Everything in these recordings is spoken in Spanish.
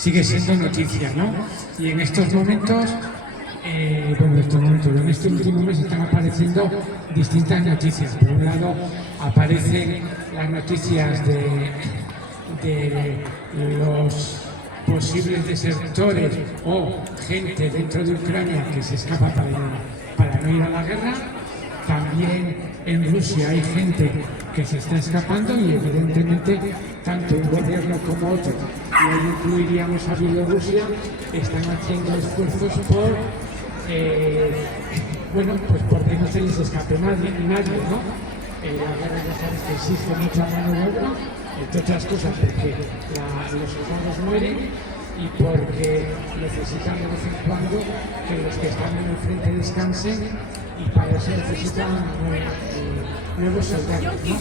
sigue siendo noticia, ¿no? Y en estos momentos, en este último mes están apareciendo distintas noticias. Por un lado, aparecen las noticias de los posibles desertores o gente dentro de Ucrania que se escapa para no ir a la guerra. También en Rusia hay gente que se está escapando y evidentemente tanto un gobierno como otro, y ahí incluiríamos a Bielorrusia, están haciendo esfuerzos por porque no se les escape nadie, ¿no? La guerra ya sabes que existe mucha mano de obra, entre otras cosas porque los soldados mueren y porque necesitan de vez en cuando que los que están en el frente descansen, y para eso necesitan nuevos soldados, ¿no?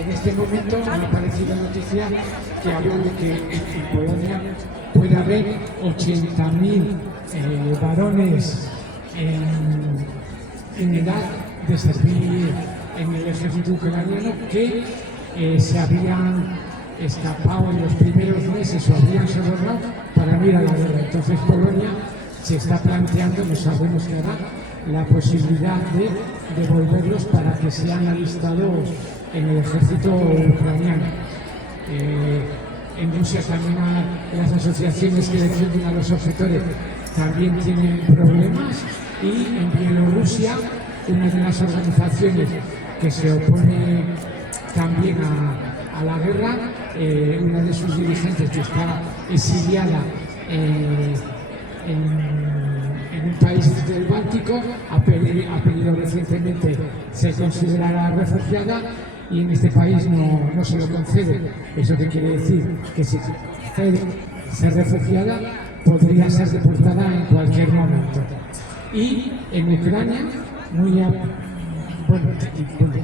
En este momento me ha parecido noticia que hablan de que en Polonia puede haber 80.000 varones en edad de servir en el ejército ucraniano que se habían escapado en los primeros meses o habían sobornado para no ir a la guerra. Entonces Polonia se está planteando, no sabemos qué hará, la posibilidad de devolverlos para que sean alistados en el ejército ucraniano. En Rusia también las asociaciones que defienden a los objetores también tienen problemas, y en Bielorrusia una de las organizaciones que se opone también a la guerra, una de sus dirigentes que está exiliada en un país del Báltico, ha pedido recientemente se considerará refugiada, y en este país no se lo concede. ¿Eso qué quiere decir? Que si ser refugiada podría ser deportada en cualquier momento. Y en Ucrania,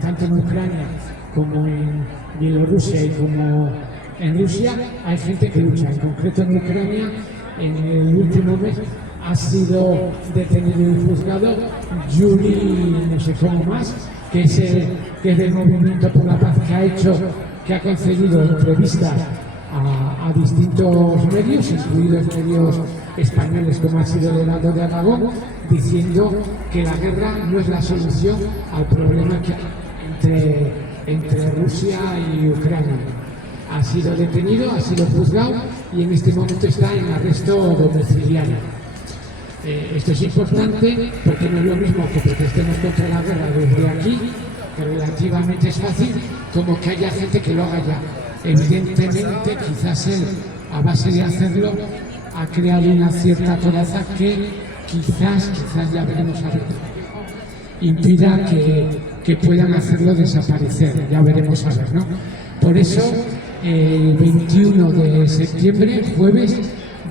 tanto en Ucrania como en Bielorrusia y como en Rusia, hay gente que lucha. En concreto en Ucrania, en el último mes ha sido detenido y juzgado Yuri, no sé cómo más, que es del Movimiento por la Paz, que ha concedido entrevistas a distintos medios, incluidos medios españoles como ha sido el Heraldo de Aragón, diciendo que la guerra no es la solución al problema que hay entre Rusia y Ucrania. Ha sido detenido, ha sido juzgado y en este momento está en arresto domiciliario. Esto es importante porque no es lo mismo que protestemos contra la guerra desde aquí, que relativamente es fácil, como que haya gente que lo haga ya. Evidentemente, quizás él, a base de hacerlo, ha creado una cierta coraza que quizás ya veremos a ver, impida que puedan hacerlo desaparecer, ya veremos a ver, ¿no? Por eso, el 21 de septiembre, jueves,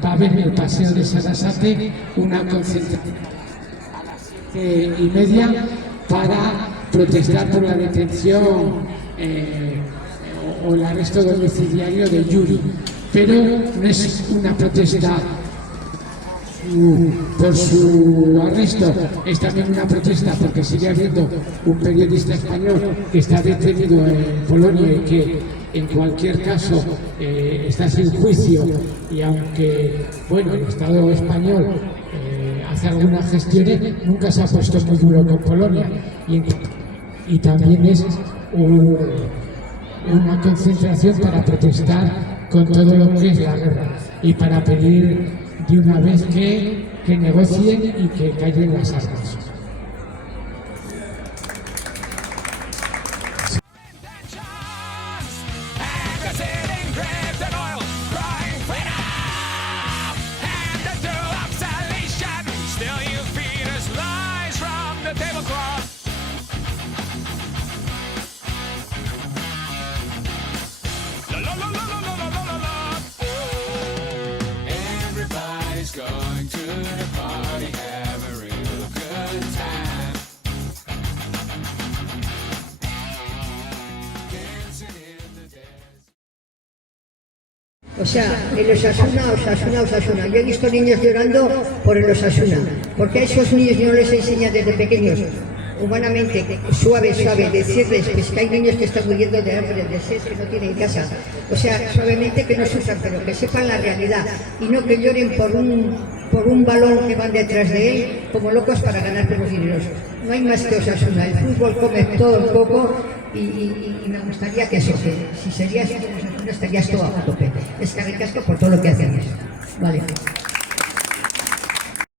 va a haber en el Paseo de Sarasate una concentración a las 7:30 para protestar por la detención o el arresto domiciliario de Yuri. Pero no es una protesta por su arresto, es también una protesta porque sigue habiendo un periodista español que está detenido en Polonia y que en cualquier caso está sin juicio, y aunque el Estado español hace algunas gestiones, nunca se ha puesto muy duro con Polonia, y también es una concentración para protestar con todo lo que es la guerra y para pedir de una vez que negocien y que callen las armas. Going to the party, have a real good time. Dancing in the desert. O sea, el Osasuna. Yo he visto niños llorando por el Osasuna, porque a esos niños no les enseñan desde pequeños humanamente, suave, decirles pues, que hay niños que están muriendo de hambre, de sed, que no tienen casa. O sea, suavemente que no sufran, pero que sepan la realidad y no que lloren por un balón que van detrás de él como locos para ganar por los dineros. No hay más que Osasuna, el fútbol come todo un poco y me gustaría que eso, que si serías como Osasuna estarías todo a tope. Es que ricasco por todo lo que hacemos. Vale.